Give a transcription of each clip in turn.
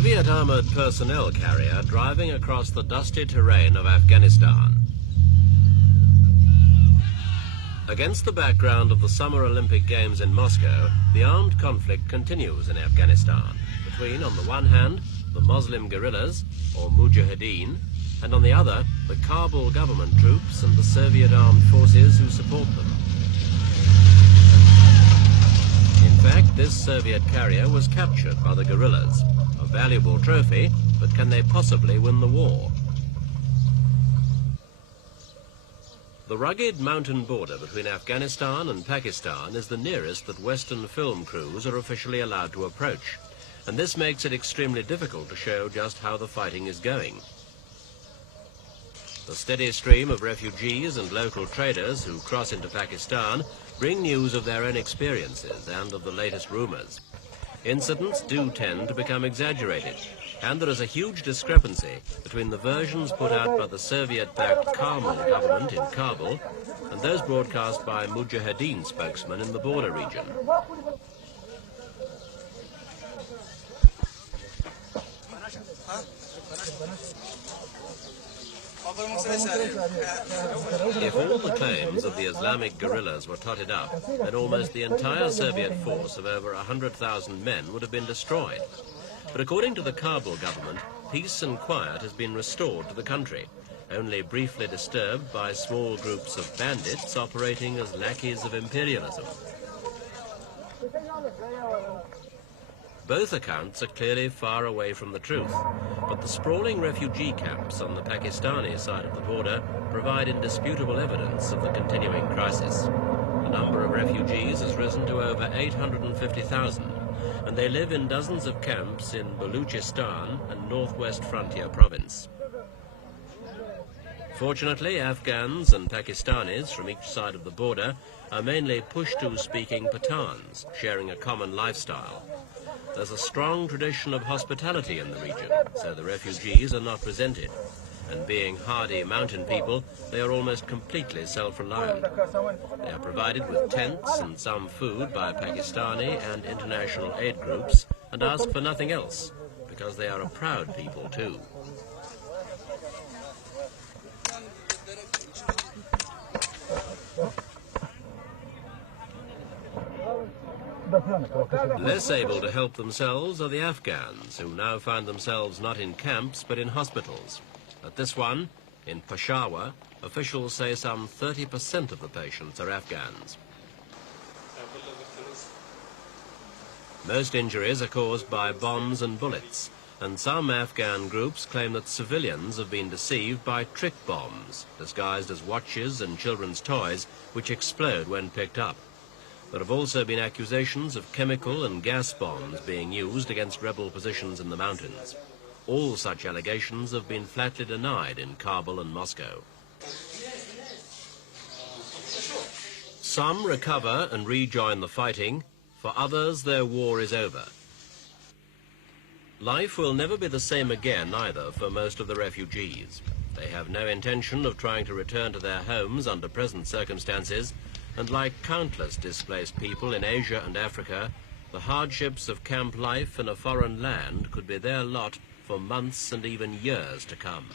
Soviet armored personnel carrier driving across the dusty terrain of Afghanistan. Against the background of the Summer Olympic Games in Moscow, the armed conflict continues in Afghanistan between, on the one hand, the Muslim guerrillas, or Mujahideen, and on the other, the Kabul government troops and the Soviet armed forces who support them. In fact, this Soviet carrier was captured by the guerrillas. A valuable trophy, but can they possibly win the war? The rugged mountain border between Afghanistan and Pakistan is the nearest that Western film crews are officially allowed to approach, and this makes it extremely difficult to show just how the fighting is going. The steady stream of refugees and local traders who cross into Pakistan bring news of their own experiences and of the latest rumors. Incidents do tend to become exaggerated, and there is a huge discrepancy between the versions put out by the Soviet-backed Kabul government in Kabul and those broadcast by Mujahideen spokesmen in the border region. If all the claims of the Islamic guerrillas were totted up, then almost the entire Soviet force of over 100,000 men would have been destroyed. But according to the Kabul government, peace and quiet has been restored to the country, only briefly disturbed by small groups of bandits operating as lackeys of imperialism. Both accounts are clearly far away from the truth, but the sprawling refugee camps on the Pakistani side of the border provide indisputable evidence of the continuing crisis. The number of refugees has risen to over 850,000, and they live in dozens of camps in Balochistan and northwest frontier province. Fortunately, Afghans and Pakistanis from each side of the border are mainly Pashto-speaking Pathans, sharing a common lifestyle. There's a strong tradition of hospitality in the region, so the refugees are not resented. And being hardy mountain people, they are almost completely self-reliant. They are provided with tents and some food by Pakistani and international aid groups and ask for nothing else, because they are a proud people too. Less able to help themselves are the Afghans, who now find themselves not in camps but in hospitals. At this one, in Peshawar, officials say some 30% of the patients are Afghans. Most injuries are caused by bombs and bullets, and some Afghan groups claim that civilians have been deceived by trick bombs, disguised as watches and children's toys, which explode when picked up. There have also been accusations of chemical and gas bombs being used against rebel positions in the mountains. All such allegations have been flatly denied in Kabul and Moscow. Some recover and rejoin the fighting. For others, their war is over. Life will never be the same again either for most of the refugees. They have no intention of trying to return to their homes under present circumstances, and like countless displaced people in Asia and Africa, the hardships of camp life in a foreign land could be their lot for months and even years to come.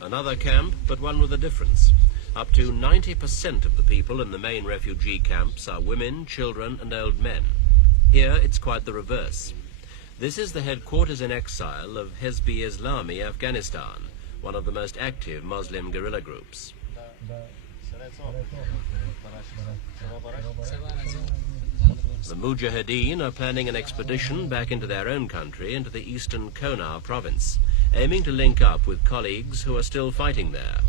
Another camp, but one with a difference. Up to 90% of the people in the main refugee camps are women, children and old men. Here it's quite the reverse. This is the headquarters in exile of Hezb-e-Islami Afghanistan, one of the most active Muslim guerrilla groups. The Mujahideen are planning an expedition back into their own country, into the eastern Konar province, aiming to link up with colleagues who are still fighting there.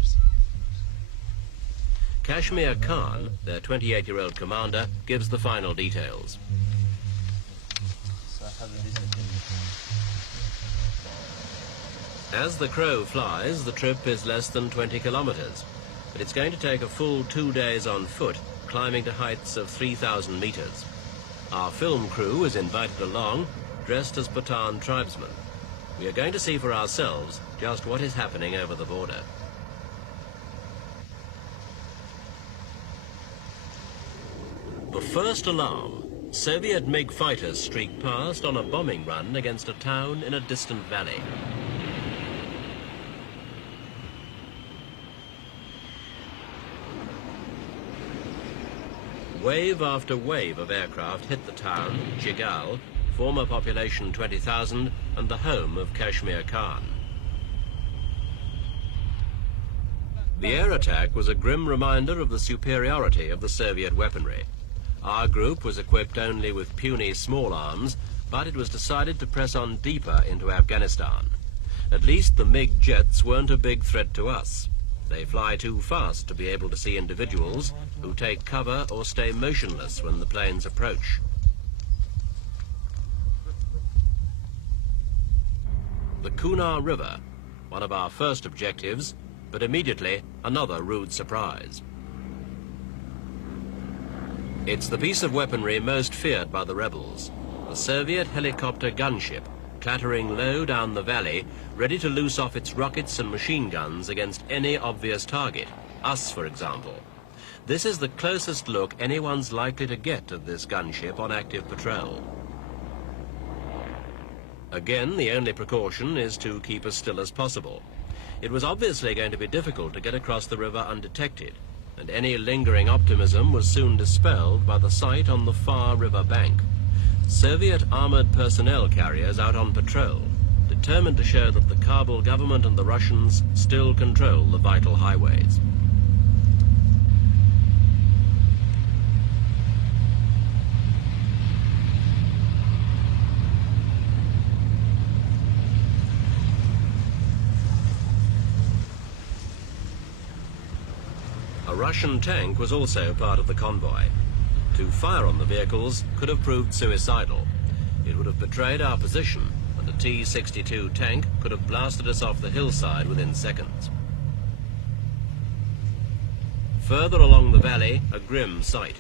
Kashmir Khan, their 28-year-old commander, gives the final details. As the crow flies, the trip is less than 20 kilometers, but it's going to take a full 2 days on foot, climbing to heights of 3,000 meters. Our film crew is invited along, dressed as Pathan tribesmen. We are going to see for ourselves just what is happening over the border. first alarm, Soviet MiG fighters streaked past on a bombing run against a town in a distant valley. Wave after wave of aircraft hit the town, Jigal, former population 20,000 and the home of Kashmir Khan. The air attack was a grim reminder of the superiority of the Soviet weaponry. Our group was equipped only with puny small arms, but it was decided to press on deeper into Afghanistan. At least the MiG jets weren't a big threat to us. They fly too fast to be able to see individuals who take cover or stay motionless when the planes approach. The Kunar River, one of our first objectives, but immediately another rude surprise. It's the piece of weaponry most feared by the rebels, the Soviet helicopter gunship, clattering low down the valley, ready to loose off its rockets and machine guns against any obvious target, us for example. This is the closest look anyone's likely to get at this gunship on active patrol. Again, the only precaution is to keep as still as possible. It was obviously going to be difficult to get across the river undetected, and any lingering optimism was soon dispelled by the sight on the far river bank. Soviet armored personnel carriers out on patrol, determined to show that the Kabul government and the Russians still control the vital highways. A Russian tank was also part of the convoy. To fire on the vehicles could have proved suicidal. It would have betrayed our position, and a T-62 tank could have blasted us off the hillside within seconds. Further along the valley, a grim sight,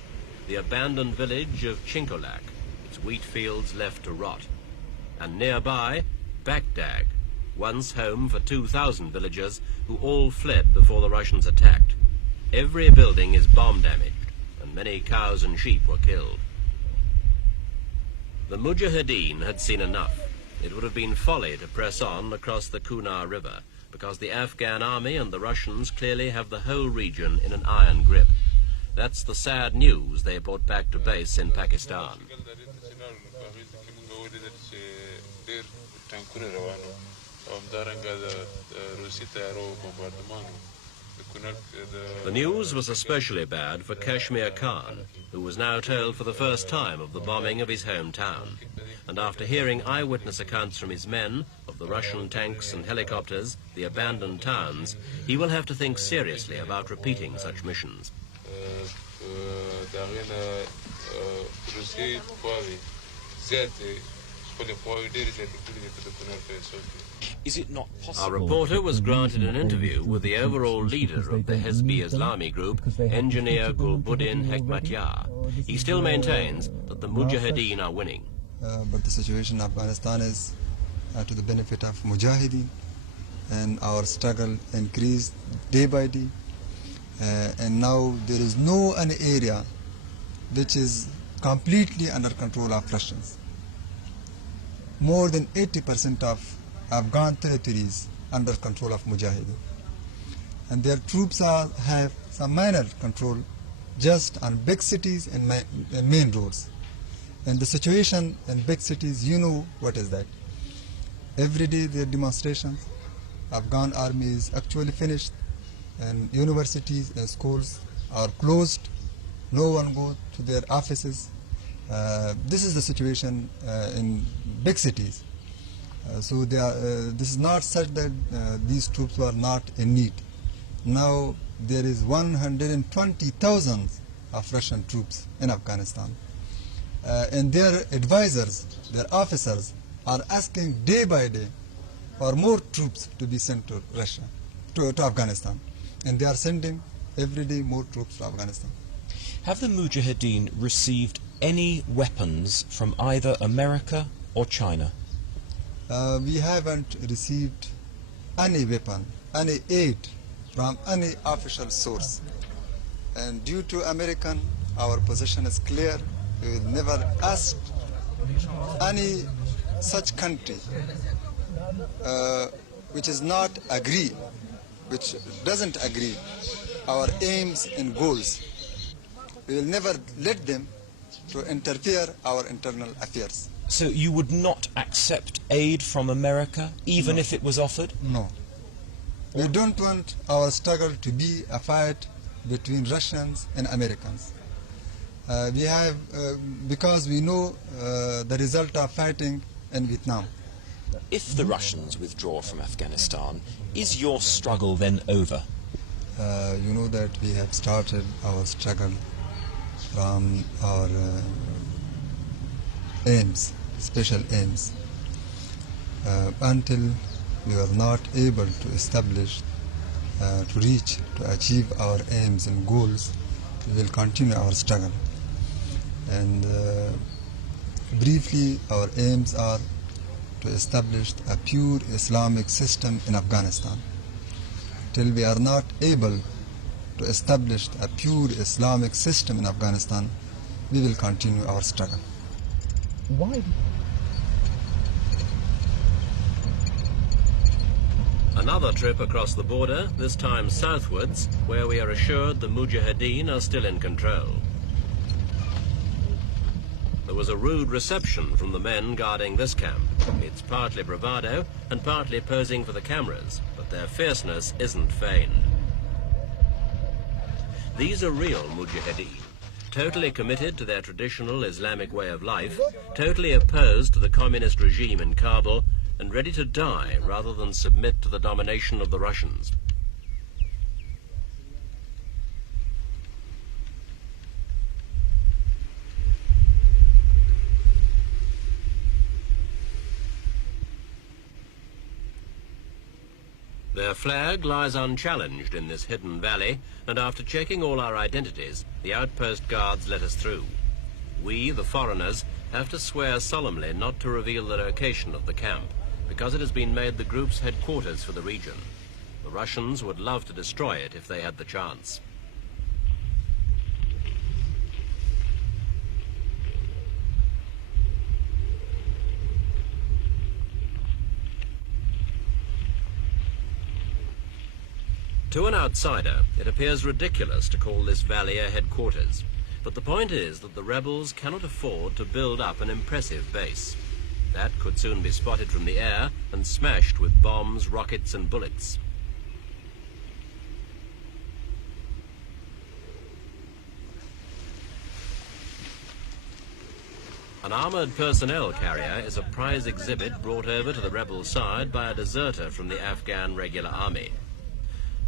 the abandoned village of Chinkolak, its wheat fields left to rot. And nearby, Baghdad, once home for 2,000 villagers who all fled before the Russians attacked. Every building is bomb damaged, and many cows and sheep were killed. The Mujahideen had seen enough. It would have been folly to press on across the Kunar River, because the Afghan army and the Russians clearly have the whole region in an iron grip. That's the sad news they brought back to base in Pakistan. The news was especially bad for Kashmir Khan, who was now told for the first time of the bombing of his hometown. And after hearing eyewitness accounts from his men of the Russian tanks and helicopters, the abandoned towns, he will have to think seriously about repeating such missions. Is it not possible? Our reporter was granted an interview with the overall leader of the Hezbi Islami group, engineer Gulbuddin Hekmatyar. He still maintains that the Mujahideen are winning. But the situation in Afghanistan is to the benefit of Mujahideen, and our struggle increased day by day. And now there is no an area which is completely under control of Russians. More than 80% of Afghan territories under control of Mujahideen. And their troops have some minor control just on big cities and main roads. And the situation in big cities, you know what is that. Every day there are demonstrations. Afghan army is actually finished, and universities and schools are closed. No one goes to their offices. This is the situation in big cities. So this is not such that these troops were not in need. Now there is 120,000 of Russian troops in Afghanistan. And their advisors, their officers, are asking day by day for more troops to be sent to Russia, to Afghanistan. And they are sending every day more troops to Afghanistan. Have the Mujahideen received any weapons from either America or China? We haven't received any weapon, any aid from any official source. And due to American our position is clear. We will never ask any such country which is not agree, which doesn't agree our aims and goals. We will never let them to interfere our internal affairs. So you would not accept aid from America, even if it was offered? No. We don't want our struggle to be a fight between Russians and Americans. We have, because we know the result of fighting in Vietnam. If the Russians withdraw from Afghanistan, is your struggle then over? You know that we have started our struggle from our aims, special aims. Until we are not able to establish, to reach, to achieve our aims and goals, we will continue our struggle. And briefly, our aims are to establish a pure Islamic system in Afghanistan. Till we are not able to establish a pure Islamic system in Afghanistan, we will continue our struggle. Why? Another trip across the border, this time southwards, where we are assured the Mujahideen are still in control. There was a rude reception from the men guarding this camp. It's partly bravado and partly posing for the cameras, but their fierceness isn't feigned. These are real Mujahideen, totally committed to their traditional Islamic way of life, totally opposed to the communist regime in Kabul, and ready to die rather than submit to the domination of the Russians. Their flag lies unchallenged in this hidden valley, and after checking all our identities, the outpost guards let us through. We, the foreigners, have to swear solemnly not to reveal the location of the camp, because it has been made the group's headquarters for the region. The Russians would love to destroy it if they had the chance. To an outsider, it appears ridiculous to call this valley a headquarters. But the point is that the rebels cannot afford to build up an impressive base. That could soon be spotted from the air and smashed with bombs, rockets and bullets. An armoured personnel carrier is a prize exhibit brought over to the rebel side by a deserter from the Afghan regular army.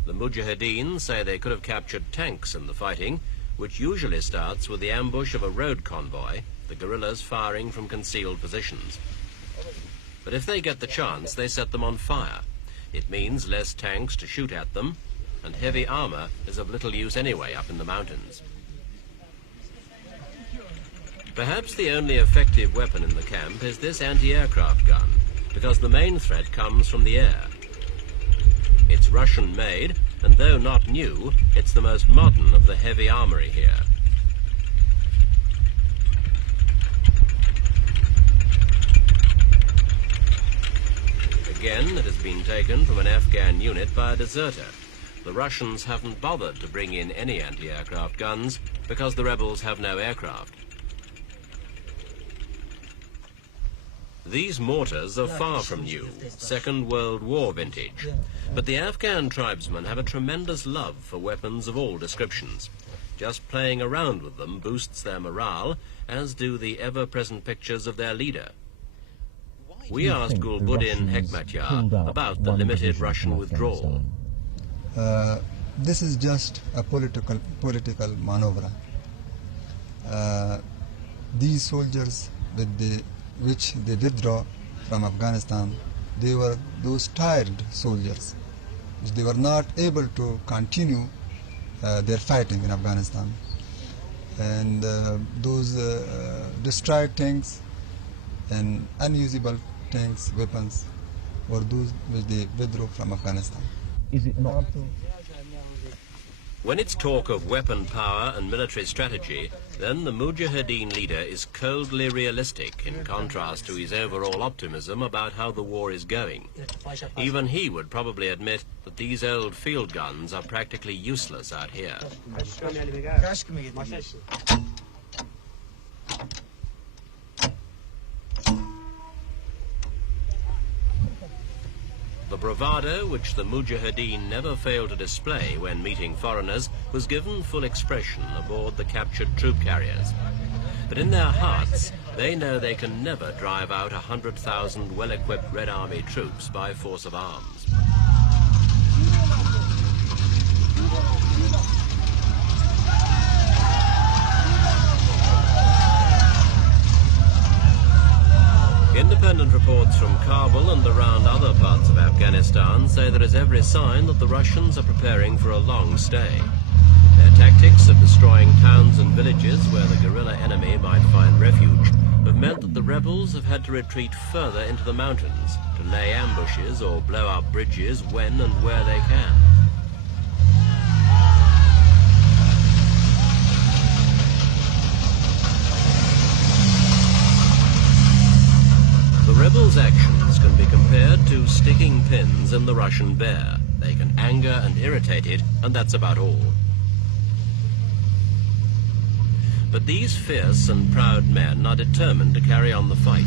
The Mujahideen say they could have captured tanks in the fighting, which usually starts with the ambush of a road convoy, the guerrillas firing from concealed positions. But if they get the chance, they set them on fire. It means less tanks to shoot at them, and heavy armour is of little use anyway up in the mountains. Perhaps the only effective weapon in the camp is this anti-aircraft gun, because the main threat comes from the air. It's Russian-made, and though not new, it's the most modern of the heavy armoury here. Again, it has been taken from an Afghan unit by a deserter. The Russians haven't bothered to bring in any anti-aircraft guns because the rebels have no aircraft. These mortars are far from new, Second World War vintage. But the Afghan tribesmen have a tremendous love for weapons of all descriptions. Just playing around with them boosts their morale, as do the ever-present pictures of their leader. We asked Gulbuddin Hekmatyar about the limited Russian withdrawal. This is just a political maneuver. These soldiers, which they withdraw from Afghanistan, they were those tired soldiers. They were not able to continue their fighting in Afghanistan. And those destroyed tanks and unusable tanks, weapons, were those which they withdrew from Afghanistan. Is it not? When it's talk of weapon power and military strategy, then the Mujahideen leader is coldly realistic in contrast to his overall optimism about how the war is going. Even he would probably admit that these old field guns are practically useless out here. The bravado which the Mujahideen never failed to display when meeting foreigners was given full expression aboard the captured troop carriers. But in their hearts, they know they can never drive out 100,000 well-equipped Red Army troops by force of arms. Independent reports from Kabul and around other parts of Afghanistan say there is every sign that the Russians are preparing for a long stay. Their tactics of destroying towns and villages where the guerrilla enemy might find refuge have meant that the rebels have had to retreat further into the mountains to lay ambushes or blow up bridges when and where they can. The rebels' actions can be compared to sticking pins in the Russian bear. They can anger and irritate it, and that's about all. But these fierce and proud men are determined to carry on the fight.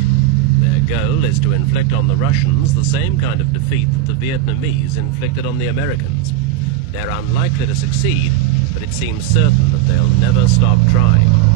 Their goal is to inflict on the Russians the same kind of defeat that the Vietnamese inflicted on the Americans. They're unlikely to succeed, but it seems certain that they'll never stop trying.